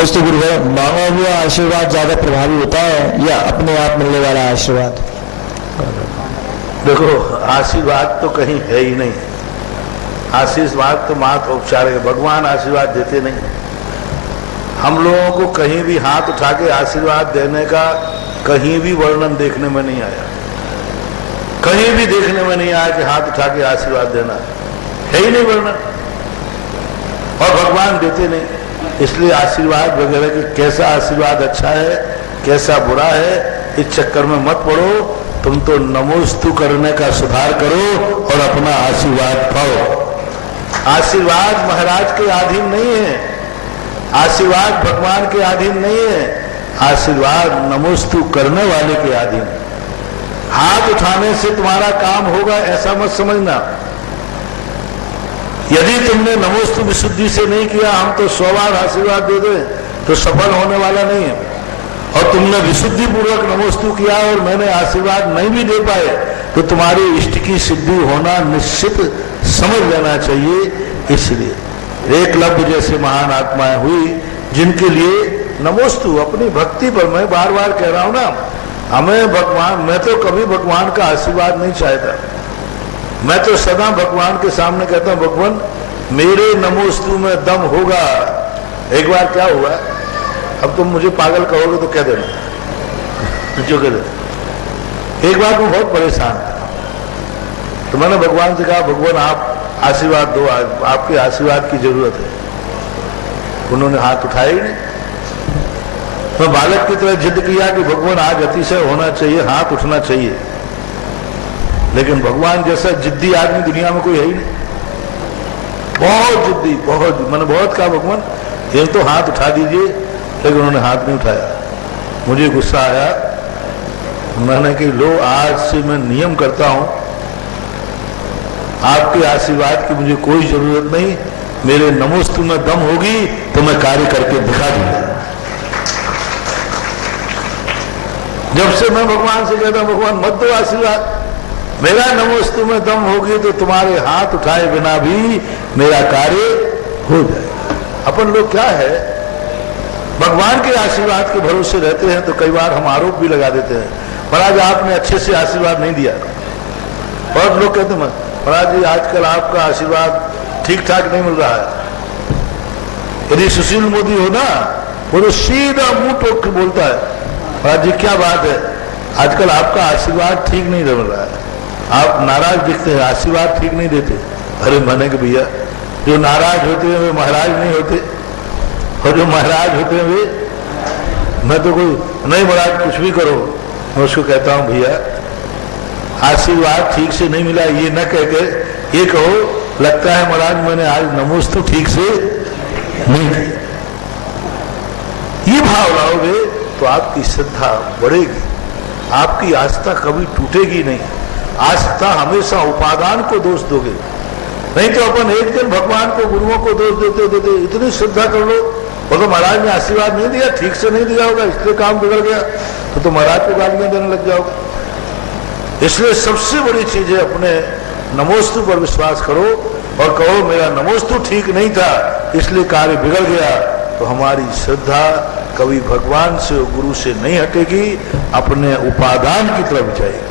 दोस्तों गुरुदेव, मांगा हुआ आशीर्वाद ज्यादा प्रभावी होता है या अपने आप मिलने वाला आशीर्वाद? देखो, आशीर्वाद तो कहीं है ही नहीं। आशीर्वाद तो मात्र उपचार है, भगवान आशीर्वाद देते नहीं। हम लोगों को कहीं भी हाथ उठा के आशीर्वाद देने का कहीं भी वर्णन देखने में नहीं आया, कहीं भी देखने में नहीं आया कि हाथ उठा के आशीर्वाद देना है ही नहीं वर्णन, और भगवान देते नहीं। इसलिए आशीर्वाद वगैरह कि कैसा आशीर्वाद अच्छा है कैसा बुरा है इस चक्कर में मत पड़ो। तुम तो नमोस्तु करने का सुधार करो और अपना आशीर्वाद पाओ। आशीर्वाद महाराज के अधीन नहीं है, आशीर्वाद भगवान के अधीन नहीं है, आशीर्वाद नमोस्तु करने वाले के अधीन। हाथ उठाने से तुम्हारा काम होगा ऐसा मत समझना। यदि तुमने नमोस्तु विशुद्धि से नहीं किया, हम तो 100 बार आशीर्वाद दे दें तो सफल होने वाला नहीं है। और तुमने विशुद्धि पूर्वक नमोस्तु किया और मैंने आशीर्वाद नहीं भी दे पाए तो तुम्हारी इष्ट की सिद्धि होना निश्चित समझ लेना चाहिए। इसलिए एकलव्य जैसे महान आत्माएं हुई जिनके लिए नमोस्तु अपनी भक्ति पर, मैं बार बार कह रहा हूं ना, हमें भगवान, मैं तो कभी भगवान का आशीर्वाद नहीं चाहता। मैं तो सदा भगवान के सामने कहता हूं, भगवान मेरे नमोस्तु में दम होगा। एक बार क्या हुआ, अब तुम मुझे पागल कहोगे तो कह देना, जो कह देना। एक बार मैं बहुत परेशान था तो मैंने भगवान से कहा, भगवान आप आशीर्वाद दो, आपके आशीर्वाद की जरूरत है। उन्होंने हाथ उठाया ही नहीं। मैं बालक की तरह जिद किया कि भगवान आज अतिशय होना चाहिए, हाथ उठना चाहिए। लेकिन भगवान जैसा जिद्दी आदमी दुनिया में कोई है ही नहीं। बहुत जिद्दी, बहुत, मैंने बहुत कहा भगवान ये तो हाथ उठा दीजिए, लेकिन उन्होंने हाथ नहीं उठाया। मुझे गुस्सा आया, मैंने कि लो आज से मैं नियम करता हूं, आपके आशीर्वाद की मुझे कोई जरूरत नहीं, मेरे नमोस्तु में दम होगी तो मैं कार्य करके दिखा दूंगा। जब से मैं भगवान से कहता हूं, भगवान मत दो आशीर्वाद, मेरा नमोस्तु में दम होगी तो तुम्हारे हाथ उठाए बिना भी मेरा कार्य हो जाएगा। अपन लोग क्या है, भगवान के आशीर्वाद के भरोसे रहते हैं तो कई बार हम आरोप भी लगा देते हैं, महाराज आपने अच्छे से आशीर्वाद नहीं दिया। बहुत लोग कहते हैं, महाराज जी आजकल आपका आशीर्वाद ठीक ठाक नहीं मिल रहा है। यदि सुशील मोदी हो ना, वो तो सीधा मुंह टोक के बोलता है, महाराज जी क्या बात है, आजकल आपका आशीर्वाद ठीक नहीं मिल रहा है, आप नाराज दिखते हैं, आशीर्वाद ठीक नहीं देते। अरे मैंने कि भैया जो नाराज होते हैं वे महाराज नहीं होते, और जो महाराज होते हैं वे, मैं तो कोई नहीं महाराज कुछ भी करो। मैं उसको कहता हूं भैया आशीर्वाद ठीक से नहीं मिला ये न कह के ये कहो, लगता है महाराज मैंने आज नमोस्तु ठीक से नहीं किया। ये भाव लाओगे तो आपकी श्रद्धा बढ़ेगी, आपकी आस्था कभी टूटेगी नहीं। आस्था हमेशा उपादान को दोष दोगे, नहीं तो अपन एक दिन भगवान को, गुरुओं को दोष देते देते इतनी श्रद्धा कर लो, वो तो महाराज ने आशीर्वाद नहीं दिया, ठीक से नहीं दिया होगा इसलिए काम बिगड़ गया, तो महाराज को गालियां देने लग जाओगे। इसलिए सबसे बड़ी चीज है अपने नमोस्तु पर विश्वास करो और कहो मेरा नमोस्तु ठीक नहीं था इसलिए कार्य बिगड़ गया, तो हमारी श्रद्धा कभी भगवान से, गुरु से नहीं हटेगी, अपने उपादान की तरफ जाएगी।